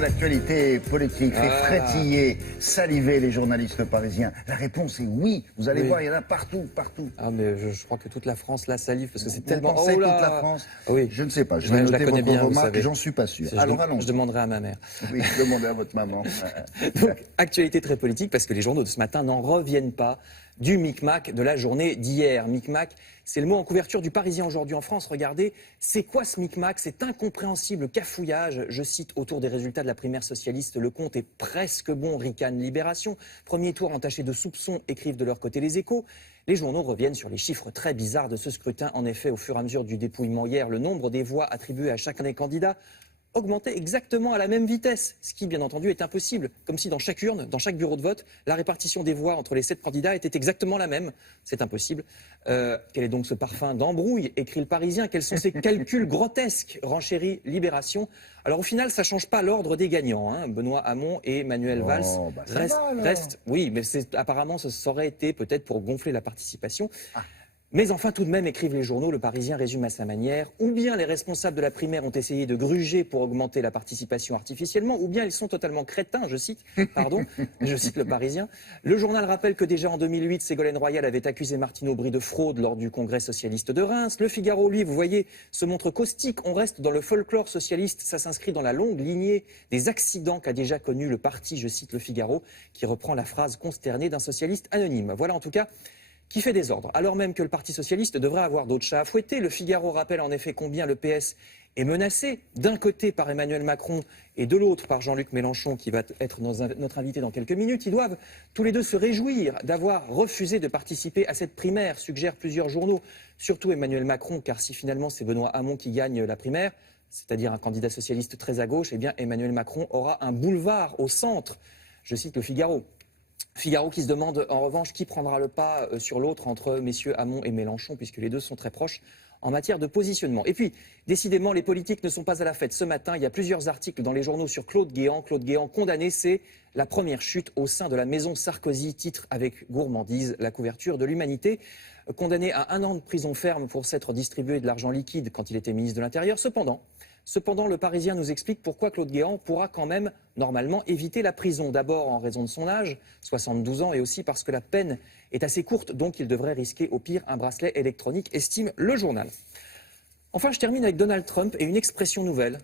l'actualité politique fait frétiller, saliver les journalistes parisiens? La réponse est oui. Vous allez voir, il y en a partout, partout. Ah, mais je crois que toute la France là salive parce que c'est Vous tellement... pensez Oh là toute la France? Oui. Je ne sais pas. Je Ouais, vais je la noter connais vos bien, vous remarques, savez. j'en suis pas sûr. Je Alors allons. je demanderai à ma mère. Oui, demandez à votre maman. Donc, actualité très politique parce que les journaux de ce matin n'en reviennent pas du micmac de la journée d'hier. Micmac, c'est le mot en couverture du Parisien aujourd'hui en France. Regardez, c'est quoi ce micmac? Cet incompréhensible cafouillage, je cite, autour des résultats de la primaire socialiste. Le compte est presque bon, ricane Libération. Premier tour entaché de soupçons, écrivent de leur côté les Échos. Les journaux reviennent sur les chiffres très bizarres de ce scrutin. En effet, au fur et à mesure du dépouillement hier, le nombre des voix attribuées à chacun des candidats augmenter exactement à la même vitesse, ce qui, bien entendu, est impossible. Comme si dans chaque urne, dans chaque bureau de vote, la répartition des voix entre les 7 candidats était exactement la même. C'est impossible. Quel est donc ce parfum d'embrouille, écrit le Parisien? Quels sont ces calculs grotesques, renchérit Libération? Alors au final, ça ne change pas l'ordre des gagnants. Hein. Benoît Hamon et Manuel Valls restent... Oui, mais apparemment, ça aurait été peut-être pour gonfler la participation. Mais enfin, tout de même, écrivent les journaux, le Parisien résume à sa manière, ou bien les responsables de la primaire ont essayé de gruger pour augmenter la participation artificiellement, ou bien ils sont totalement crétins, je cite le Parisien. Le journal rappelle que déjà en 2008, Ségolène Royal avait accusé Martine Aubry de fraude lors du congrès socialiste de Reims. Le Figaro, lui, vous voyez, se montre caustique. On reste dans le folklore socialiste, ça s'inscrit dans la longue lignée des accidents qu'a déjà connu le parti, je cite le Figaro, qui reprend la phrase consternée d'un socialiste anonyme. Voilà en tout cas qui fait désordre, alors même que le Parti socialiste devrait avoir d'autres chats à fouetter. Le Figaro rappelle en effet combien le PS est menacé, d'un côté par Emmanuel Macron et de l'autre par Jean-Luc Mélenchon, qui va être notre invité dans quelques minutes. Ils doivent tous les deux se réjouir d'avoir refusé de participer à cette primaire, suggèrent plusieurs journaux, surtout Emmanuel Macron, car si finalement c'est Benoît Hamon qui gagne la primaire, c'est-à-dire un candidat socialiste très à gauche, eh bien Emmanuel Macron aura un boulevard au centre. Je cite le Figaro. Figaro qui se demande en revanche qui prendra le pas sur l'autre entre messieurs Hamon et Mélenchon, puisque les deux sont très proches en matière de positionnement. Et puis, décidément, les politiques ne sont pas à la fête. Ce matin, il y a plusieurs articles dans les journaux sur Claude Guéant. Claude Guéant condamné, c'est la première chute au sein de la maison Sarkozy, titre avec gourmandise la couverture de l'Humanité. Condamné à 1 an de prison ferme pour s'être distribué de l'argent liquide quand il était ministre de l'Intérieur. Cependant, le Parisien nous explique pourquoi Claude Guéant pourra quand même, normalement, éviter la prison. D'abord en raison de son âge, 72 ans, et aussi parce que la peine est assez courte, donc il devrait risquer au pire un bracelet électronique, estime le journal. Enfin, je termine avec Donald Trump et une expression nouvelle,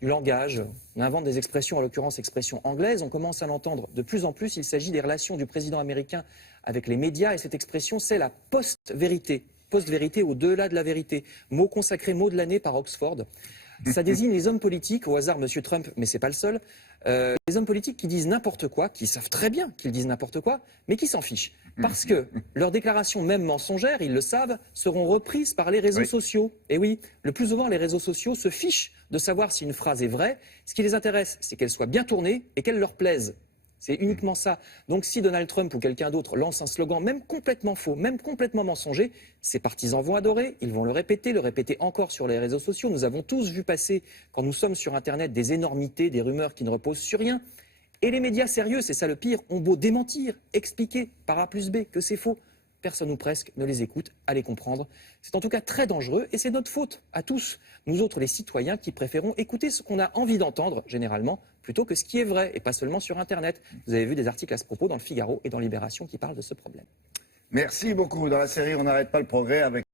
du langage. On invente des expressions, en l'occurrence expressions anglaises. On commence à l'entendre de plus en plus. Il s'agit des relations du président américain avec les médias, et cette expression, c'est la post-vérité. Post-vérité au-delà de la vérité. Mot consacré, mot de l'année par Oxford. Ça désigne les hommes politiques, au hasard M. Trump, mais c'est pas le seul, les hommes politiques qui disent n'importe quoi, qui savent très bien qu'ils disent n'importe quoi, mais qui s'en fichent. Parce que leurs déclarations, même mensongères, ils le savent, seront reprises par les réseaux sociaux. Et oui, le plus souvent, les réseaux sociaux se fichent de savoir si une phrase est vraie. Ce qui les intéresse, c'est qu'elle soit bien tournée et qu'elle leur plaise. C'est uniquement ça. Donc si Donald Trump ou quelqu'un d'autre lance un slogan même complètement faux, même complètement mensonger, ses partisans vont adorer, ils vont le répéter encore sur les réseaux sociaux. Nous avons tous vu passer, quand nous sommes sur Internet, des énormités, des rumeurs qui ne reposent sur rien. Et les médias sérieux, c'est ça le pire, ont beau démentir, expliquer par A plus B que c'est faux. Personne ou presque ne les écoute, à les comprendre. C'est en tout cas très dangereux et c'est notre faute à tous, nous autres les citoyens qui préférons écouter ce qu'on a envie d'entendre, généralement, plutôt que ce qui est vrai, et pas seulement sur Internet. Vous avez vu des articles à ce propos dans le Figaro et dans Libération qui parlent de ce problème. Merci beaucoup. Dans la série, on n'arrête pas le progrès avec